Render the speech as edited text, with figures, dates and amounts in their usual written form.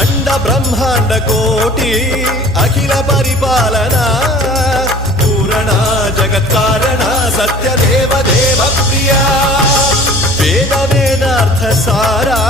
अंड ब्रह्मांड कोटि अखिल परिपालना पूरणा जगत्कारणा सत्य देव देव प्रिया वेद वेदार्थ सारा